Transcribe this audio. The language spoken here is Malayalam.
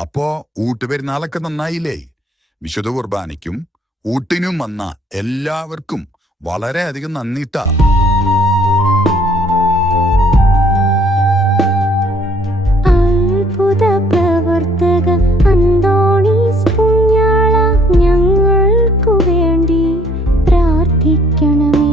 അപ്പോ ഊട്ടുപെരുന്നാളൊക്കെ നന്നായില്ലേ? വിശുദ്ധ കുർബാനയ്ക്കും ഊട്ടിനും വന്ന എല്ലാവർക്കും വളരെയധികം നന്ദിട്ട. അത്ഭുത പ്രാർത്ഥിക്കണമേ.